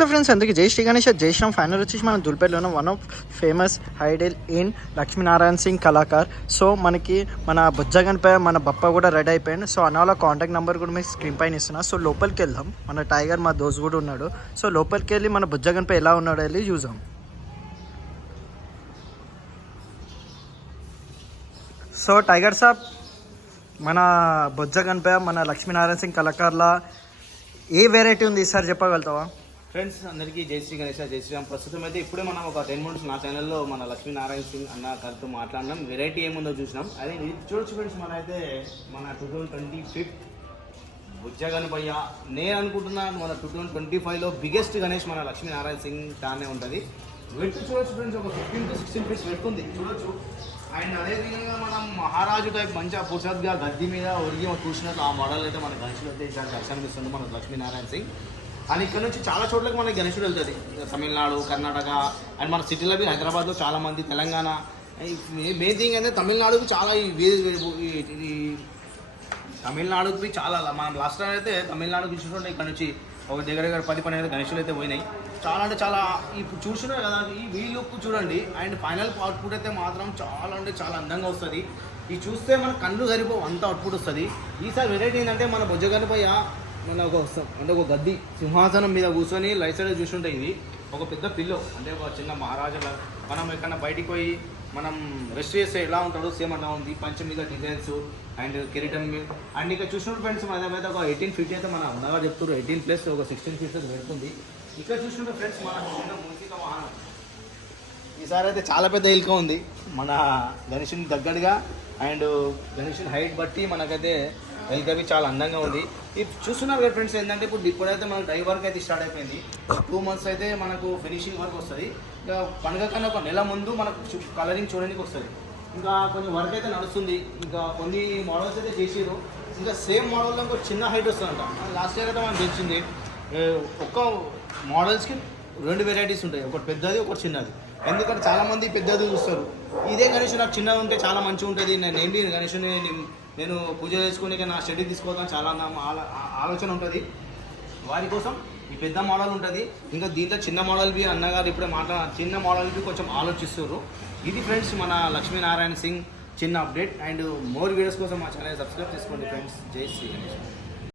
So friends అందుకే జై శ్రీ గణేష్ జై శ్రీరామ్ ఫైనల్ వచ్చేసి మనం దుల్పేటలో వన్ ఆఫ్ ఫేమస్ హైడల్ ఇన్ లక్ష్మీనారాయణ సింగ్ కళాకార్. సో మనకి మన బుజ్జగన్పై మన బప్ప కూడా రెడీ అయిపోయింది. సో అన్న వాళ్ళ కాంటాక్ట్ నెంబర్ కూడా మీకు స్క్రీన్ పైన ఇస్తున్నా. సో లోపలికి వెళ్దాం. మన టైగర్ మా దోస్త్ కూడా ఉన్నాడు. సో లోపలికి వెళ్ళి మన బుజ్జగన్పై ఎలా ఉన్నాడో వెళ్ళి చూద్దాం. సో టైగర్ సాబ్ మన బుజ్జగన్పై మన లక్ష్మీనారాయణ సింగ్ కళాకార్ల ఏ వెరైటీ ఉంది సార్ చెప్పగలుగుతావా? ఫ్రెండ్స్ అందరికీ జై శ్రీ గణేష్ జై శ్రీరామ్. ప్రస్తుతం అయితే ఇప్పుడే మనం ఒక 10 minutes నా ఛానల్లో మన లక్ష్మీనారాయణ సింగ్ అన్న గారితో మాట్లాడినాం. వెరైటీ ఏముందో చూసినాం. అదే చూడొచ్చు ఫ్రెండ్స్, మన 2025 బుజ్జగన్ భయ్య. నేను అనుకుంటున్నాను మన 2025లో బిగ్గెస్ట్ గణేష్ మన లక్ష్మీనారాయణ సింగ్ తానే ఉంటుంది. వెయిట్ చూడొచ్చు ఫ్రెండ్స్, ఒక 15 to 16 feet పెడుతుంది చూడొచ్చు. అండ్ అదేవిధంగా మనం మహారాజు టైప్ మంచిగా పురుషత్గా గద్దె మీద ఒరిగి చూసినట్లు ఆ మోడల్ అయితే మన గణేశుడు అయితే చాలా దర్శనమిస్తుంది మన లక్ష్మీనారాయణ సింగ్. అండ్ ఇక్కడ నుంచి చాలా చోట్లకి మనకి గణేశుడు వెళ్తుంది. తమిళనాడు, కర్ణాటక అండ్ మన సిటీలో హైదరాబాద్లో చాలామంది, తెలంగాణ. మెయిన్ థింగ్ అయితే తమిళనాడుకు చాలా ఈ తమిళనాడుకి చాలా మనం లాస్ట్ టైం అయితే తమిళనాడుకు చూసుకుంటే ఇక్కడ నుంచి ఒక దగ్గర 10-12 గణేశులు అయితే పోయినాయి. చాలా అంటే చాలా ఇప్పుడు చూసినారు కదా, ఈ వీళ్ళకు చూడండి. అండ్ ఫైనల్ అవుట్పుట్ అయితే మాత్రం చాలా అంటే చాలా అందంగా వస్తుంది. ఇది చూస్తే మన కళ్ళు సరిపోవు అంత అవుట్పుట్ వస్తుంది. ఈసారి వెరైటీ ఏంటంటే మన బుజ్జగన్పై మన ఒక గద్ది సింహాసనం మీద కూర్చొని లైట్ సైడ్ చూస్తుంటే ఇది ఒక పెద్ద పిల్లో, అంటే ఒక చిన్న మహారాజా. మనం ఎక్కడన్నా బయటికి పోయి మనం రెస్ట్ చేస్తే ఎలా ఉంటాడో సేమ్ అలా ఉంది. పంచ మీద డిజైన్స్ అండ్ కిరీటం మీద. అండ్ ఇక్కడ చూసినప్పుడు ఫ్రెండ్స్ మన మీద ఒక 18 feet అయితే మన ఉన్నగా చెప్తారు. 18 plus ఒక 16 feet పెడుతుంది. ఇక్కడ చూసినప్పుడు ఫ్రెండ్స్ మన మూసిక వాహనం ఈసారి అయితే చాలా పెద్ద ఇల్క ఉంది మన గణేశుని దగ్గరగా. అండ్ గణేశుని హైట్ బట్టి మనకైతే ఎల్కవి చాలా అందంగా ఉంది. ఇప్పుడు చూస్తున్నారు కదా ఫ్రెండ్స్, ఏంటంటే ఇప్పుడైతే మనకు డై వర్క్ అయితే స్టార్ట్ అయిపోయింది. 2 months అయితే మనకు ఫినిషింగ్ వర్క్ వస్తుంది. ఇంకా పండుగ కన్నా ఒక నెల ముందు మనకు కలరింగ్ చూడడానికి వస్తుంది. ఇంకా కొంచెం వర్క్ అయితే నడుస్తుంది. ఇంకా కొన్ని మోడల్స్ అయితే చేసారు. ఇంకా సేమ్ మోడల్లో ఇంకో చిన్న హైట్ వస్తుందంట. లాస్ట్ ఇయర్ అయితే మనకు తెలిసింది ఒక్క మోడల్స్కి 2 varieties ఉంటాయి, ఒకటి పెద్దది ఒకటి చిన్నది. ఎందుకంటే చాలామంది పెద్దది చూస్తారు. ఇదే గణేష్ నాకు చిన్నది ఉంటే చాలా మంచిగా ఉంటుంది, నేను గణేషుని నేను పూజ చేసుకుని నా షెడ్యూల్ తీసుకోవడానికి చాలా ఆలోచన ఉంటుంది. వారి కోసం ఈ పెద్ద మోడల్ ఉంటుంది. ఇంకా దీంట్లో చిన్న మోడల్వి అన్నగారు ఇప్పుడే చిన్న మోడల్వి కొంచెం ఆలోచిస్తారు. ఇది ఫ్రెండ్స్ మన లక్ష్మీనారాయణ సింగ్ చిన్న అప్డేట్. అండ్ మోర్ వీడియోస్ కోసం మా ఛానల్ సబ్స్క్రైబ్ చేసుకోండి ఫ్రెండ్స్. జై శ్రీ గణేష్.